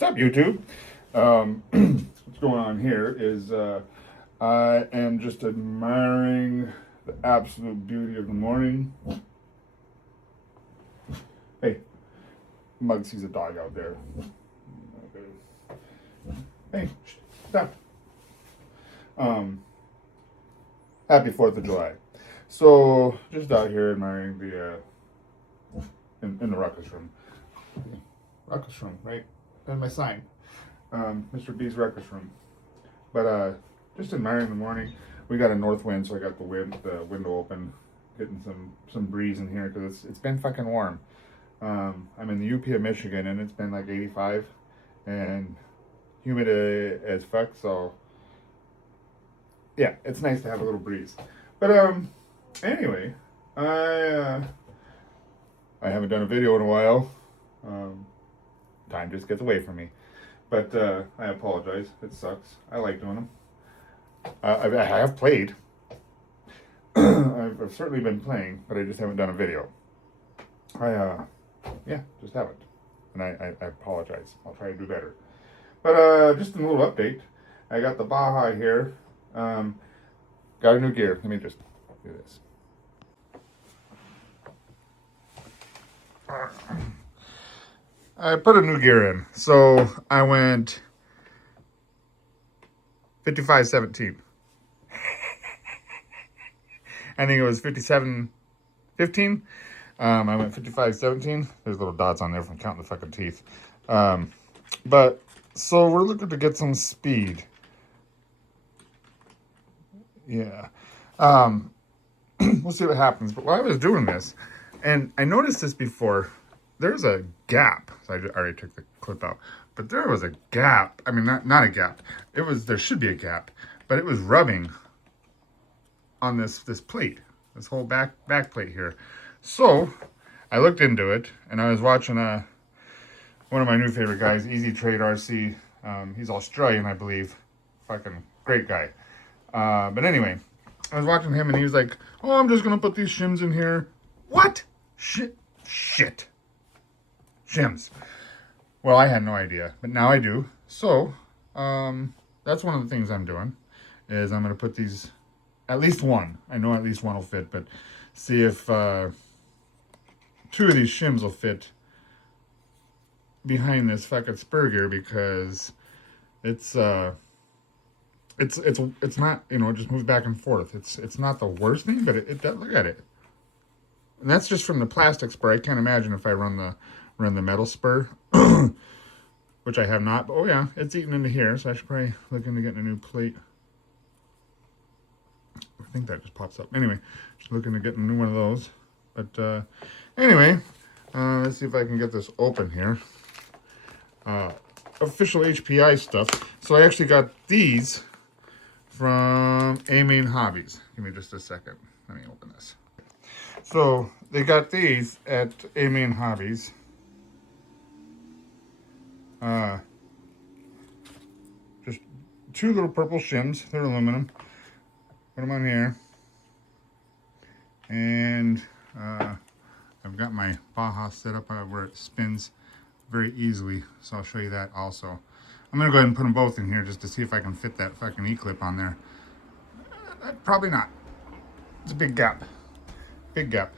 What's up, YouTube? What's going on here is I am just admiring the absolute beauty of the morning. Hey, Mug sees a dog out there. Hey, stop. Happy 4th of July. So, just out here admiring the, in the ruckus room. Ruckus room, right? There's my sign. Mr. B's ruckus room. But, just admiring the morning. We got a north wind, so I got the window open, getting some breeze in here because it's been fucking warm. I'm in the UP of Michigan, and it's been like 85 and humid as fuck, so yeah, it's nice to have a little breeze. But anyway, I haven't done a video in a while. Time just gets away from me, but I apologize. It sucks. I like doing them. I have played. I've certainly been playing, but I just haven't done a video. Yeah, just haven't, and I apologize. I'll try to do better. But just a little update. I got the Baja here. Got a new gear. Let me just do this. I put a new gear in. So I went 55-17. I think it was 57-15. I went 55-17. There's little dots on there from counting the fucking teeth. But so we're looking to get some speed. Yeah. We'll see what happens. But while I was doing this, and I noticed this before, there's a gap. So I already took the clip out. But there was a gap. I mean, not a gap. There should be a gap. But it was rubbing on this plate. This whole back plate here. So I looked into it, and I was watching one of my new favorite guys, Easy Trade RC. He's Australian, I believe. Fucking great guy. But anyway, I was watching him, and he was like, "Oh, I'm just gonna put these shims in here." What? Shit. Shims. Well, I had no idea, but now I do. So, that's one of the things I'm doing, is I'm gonna put these, at least one. I know at least one will fit, but see if two of these shims will fit behind this fucking Spur gear, because it's not, it just moves back and forth. It's not the worst thing, but it does. Look at it. And that's just from the plastic Spur. I can't imagine if I run the metal Spur, which I have not. But oh yeah, it's eating into here, so I should probably look into getting a new plate. I think that just pops up. Anyway, just looking to get a new one of those. But anyway, let's see if I can get this open here. Official HPI stuff. So I actually got these from A-Main Hobbies. Give me just a second. Let me open this. So they got these at A-Main Hobbies. Just two little purple shims. They're aluminum. Put them on here. And I've got my Baja set up where it spins very easily. So I'll show you that also. I'm going to go ahead and put them both in here just to see if I can fit that fucking E-clip on there. Probably not. It's a big gap. Big gap.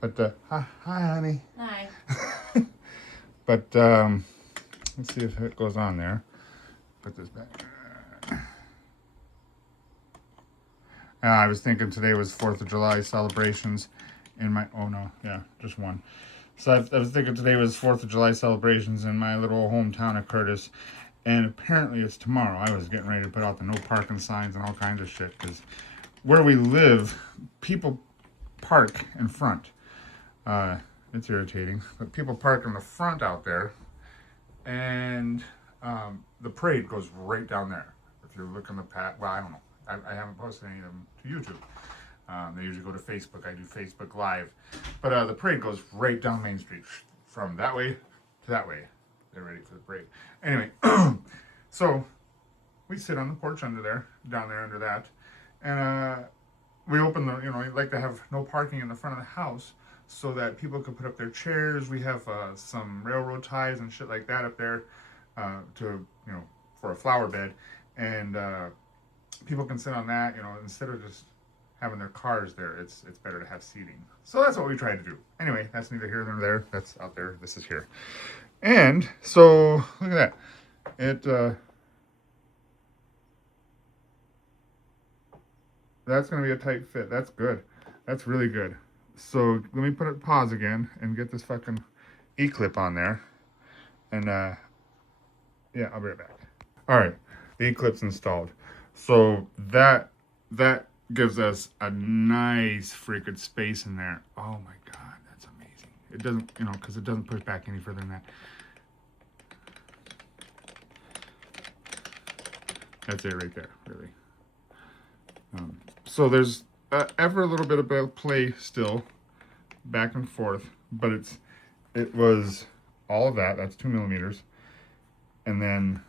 But, hi honey. Hi. But, let's see if it goes on there. Put this back. I was thinking today was 4th of July celebrations in my, oh no, yeah, just one. So I was thinking today was 4th of July celebrations in my little hometown of Curtis, and apparently it's tomorrow. I was getting ready to put out the no parking signs and all kinds of shit, because where we live, people park in front. It's irritating, but people park in the front out there, and the parade goes right down there. If you're looking the well, I don't know. I haven't posted any of them to YouTube. They usually go to Facebook. I do Facebook Live. But the parade goes right down Main Street, from that way to that way. They're ready for the parade. Anyway, so we sit on the porch down there under that. And we open the, you like to have no parking in the front of the house. so that people can put up their chairs. We have some railroad ties and shit like that up there to, you know, for a flower bed. And people can sit on that, you know, instead of just having their cars there. It's better to have seating. So that's what we tried to do. Anyway, that's neither here nor there. That's out there. This is here. And so look at that. It that's gonna be a tight fit. That's good. That's really good. So let me put it pause again and get this fucking E-clip on there. And yeah, I'll be right back. All right, the E-clip's installed. So that gives us a nice freaking space in there. Oh my god, that's amazing. It doesn't, you know, because it doesn't push back any further than that. That's it right there, really. So there's ever a little bit of play still, back and forth, but it was all of that. That's 2 millimeters, and then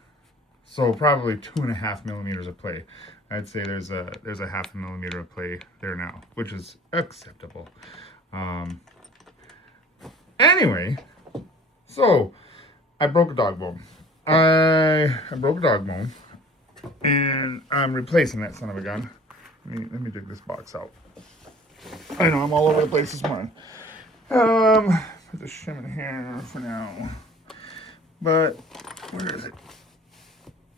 so probably 2.5 millimeters of play. I'd say there's a 0.5 millimeter of play there now, which is acceptable. Anyway, so I broke a dog bone. I broke a dog bone, and I'm replacing that son of a gun. Let me dig this box out. I know I'm all over the place this morning. Put the shim in here for now. But where is it?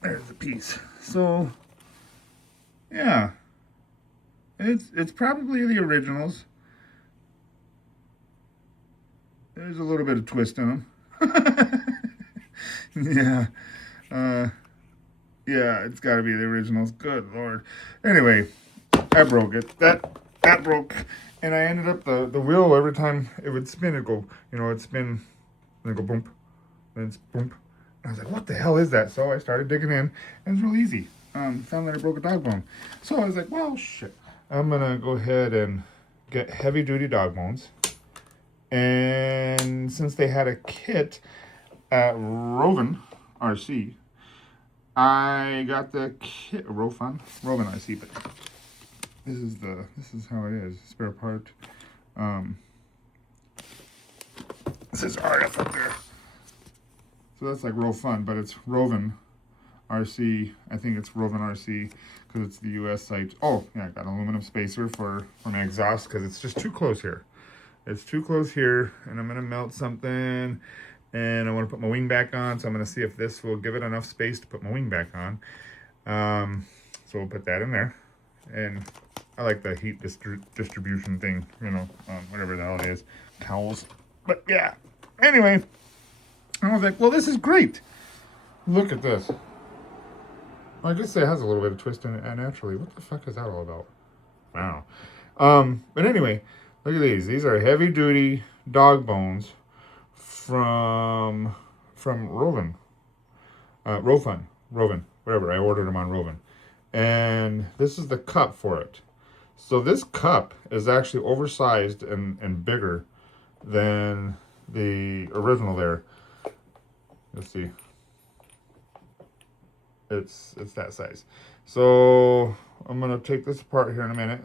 There's the piece. So yeah, it's probably the originals. There's a little bit of twist in them. Yeah. Yeah, it's got to be the originals. Good Lord. Anyway, I broke it. That broke. And I ended up, the wheel, every time it would spin, it'd go, you know, it'd spin, then it'd go boom, then it's boom. And I was like, what the hell is that? So I started digging in, and it's real easy. Found that I broke a dog bone. So I was like, well, shit. I'm going to go ahead and get heavy-duty dog bones. And since they had a kit at Roven RC, I got the kit, Roven RC, but this is how it is, spare part. It says RF up there. So that's like real fun, but it's Roven RC. I think it's Roven RC because it's the US site. Oh, yeah, I got an aluminum spacer for my exhaust because it's just too close here. It's too close here, and I'm gonna melt something, and I want to put my wing back on, so I'm gonna see if this will give it enough space to put my wing back on. So we'll put that in there, and I like the heat distribution thing, you know, whatever the hell it is, cowls. But yeah, anyway, I was like, well, this is great. Look at this. I guess it has a little bit of twist in it naturally. What the fuck is that all about? Wow. But anyway, look at these. These are heavy duty dog bones from Roven. Roven, whatever. I ordered them on Roven. And this is the cup for it. So this cup is actually oversized and bigger than the original there. Let's see. It's that size. So I'm gonna take this apart here in a minute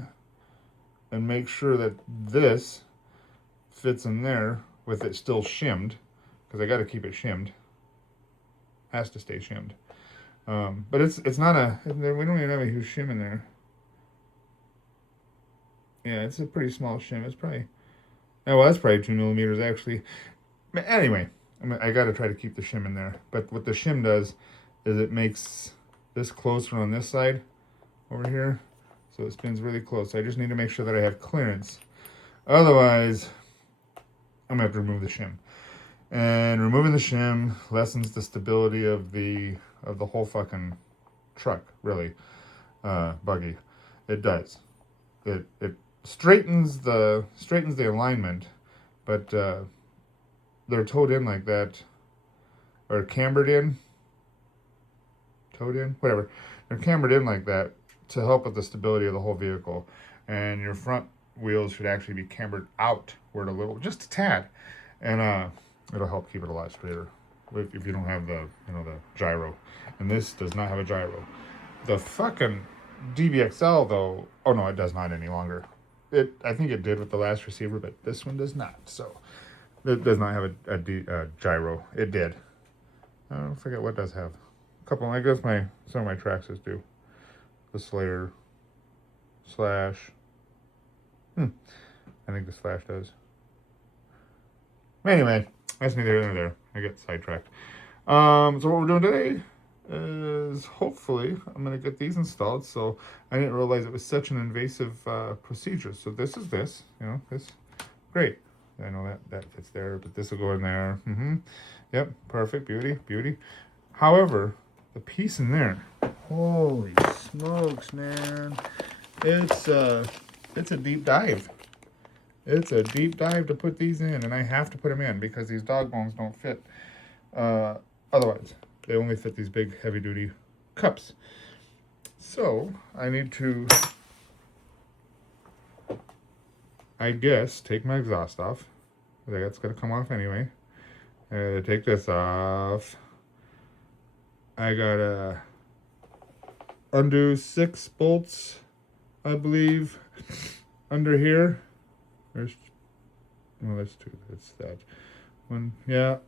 and make sure that this fits in there with it still shimmed, because I got to keep it shimmed. Has to stay shimmed. But it's not a, we don't even have a huge shim in there. Yeah, it's a pretty small shim. It's probably, oh, well, that's probably 2 millimeters actually. But anyway, I got to try to keep the shim in there. But what the shim does is it makes this closer on this side over here. So it spins really close. I just need to make sure that I have clearance. Otherwise, I'm going to have to remove the shim. And removing the shim lessens the stability of the whole fucking truck, really. Buggy. It does. It straightens the alignment, but they're towed in like that, or cambered in. Towed in? Whatever. They're cambered in like that to help with the stability of the whole vehicle. And your front wheels should actually be cambered outward a little, just a tad. And it'll help keep it a lot straighter if you don't have the gyro. And this does not have a gyro. The fucking DBXL though, oh no, it does not any longer. I think it did with the last receiver, but this one does not. So it does not have a gyro. It did. I don't forget what does have. A couple. I guess some of my Traxxas do. The Slayer, Slash. I think the Slash does. Anyway, that's neither here nor there. I get sidetracked. So what we're doing today is hopefully I'm going to get these installed. So I didn't realize it was such an invasive procedure. So this is this, this. Great. I know that fits there, but this will go in there. Yep, perfect, beauty. However, the piece in there, holy smokes, man. It's a deep dive. It's a deep dive to put these in, and I have to put them in because these dog bones don't fit. Otherwise, they only fit these big heavy-duty cups. So I need to, I guess, take my exhaust off. That's going to come off anyway. Take this off. I got to undo 6 bolts, I believe, under here. There's 2. That's that one. Yeah.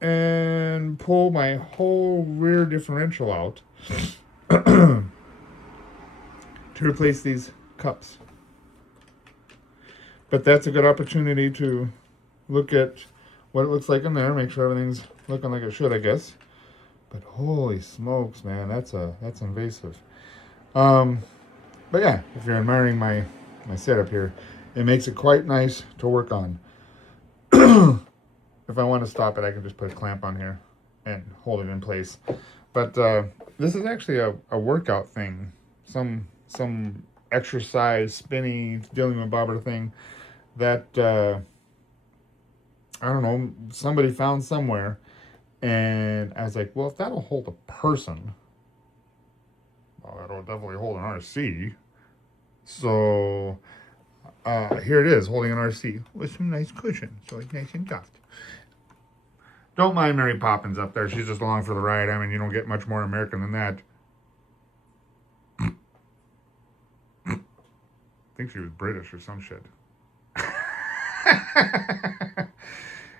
And pull my whole rear differential out to replace these cups. But that's a good opportunity to look at what it looks like in there, make sure everything's looking like it should, I guess. But holy smokes, man, that's invasive. But yeah, if you're admiring my setup here, it makes it quite nice to work on. If I want to stop it, I can just put a clamp on here and hold it in place. But this is actually a workout thing. Some exercise, spinny, dealing with bobber thing that, I don't know, somebody found somewhere. And I was like, well, if that'll hold a person, well, that'll definitely hold an RC. So here it is, holding an RC with some nice cushion, so it's nice and soft. Don't mind Mary Poppins up there. She's just along for the ride. I mean, you don't get much more American than that. I think she was British or some shit.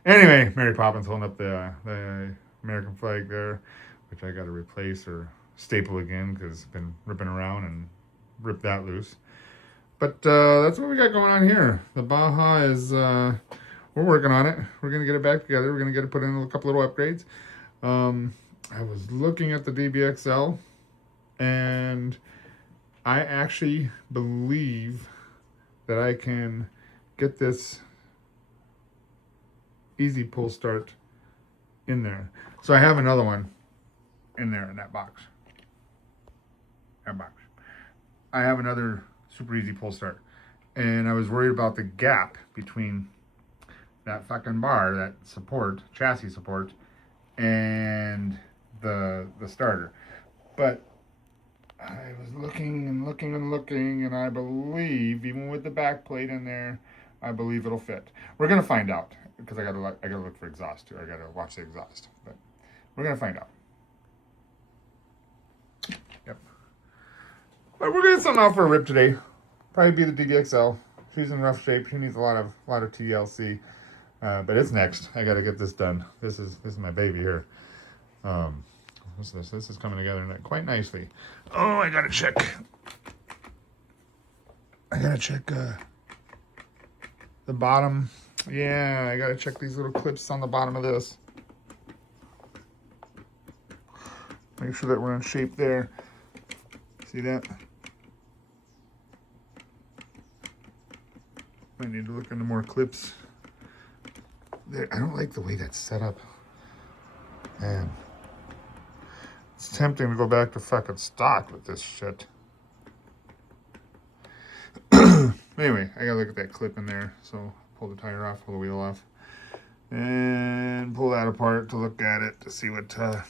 Anyway, Mary Poppins holding up the American flag there, which I got to replace or staple again because it's been ripping around and ripped that loose. But that's what we got going on here. The Baja is, we're working on it. We're going to get it back together. We're going to get it put in a couple little upgrades. I was looking at the DBXL, and I actually believe that I can get this easy pull start in there. So I have another one in there in that box. I have another super easy pull start. And I was worried about the gap between that fucking bar, that support, chassis support, and the starter. But I was looking, and I believe, even with the back plate in there, I believe it'll fit. We're gonna find out, because I gotta look for exhaust too. I gotta watch the exhaust, but we're gonna find out. Yep. But we're getting something out for a rip today. Probably be the DBXL. She's in rough shape. She needs a lot of TLC, but it's next. I gotta get this done. This is my baby here. This is coming together quite nicely. Oh, I gotta check. The bottom. Yeah, I gotta check these little clips on the bottom of this. Make sure that we're in shape there. See that? I need to look into more clips. There, I don't like the way that's set up. Man. It's tempting to go back to fucking stock with this shit. Anyway, I gotta look at that clip in there. So pull the tire off, pull the wheel off, and pull that apart to look at it to see what it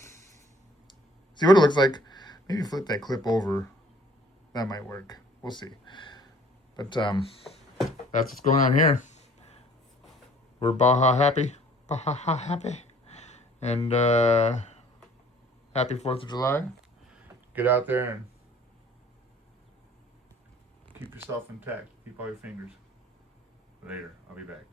looks like. Maybe flip that clip over. That might work. We'll see. But that's what's going on here. We're Baja happy, and happy 4th of July. Get out there and Keep yourself intact. Keep all your fingers. Later. I'll be back.